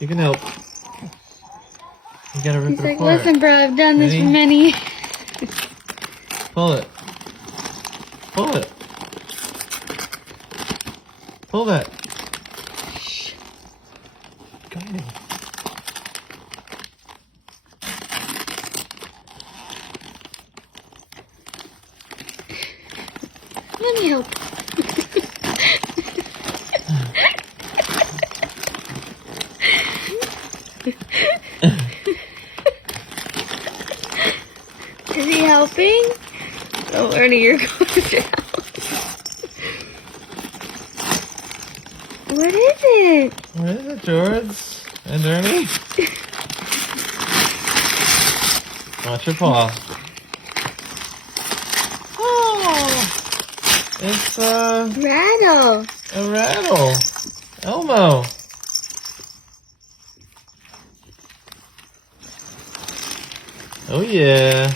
You can help. You gotta rip He's it like, apart. listen, bro, I've done this Ready? for many. Pull it. Pull it. Pull that. Go. Let me help. Is he helping? Oh, Ernie, you're going down. What is it? What is it, George? And Ernie? Watch your paw. Oh! It's Rattle. a rattle. Elmo. Oh yeah.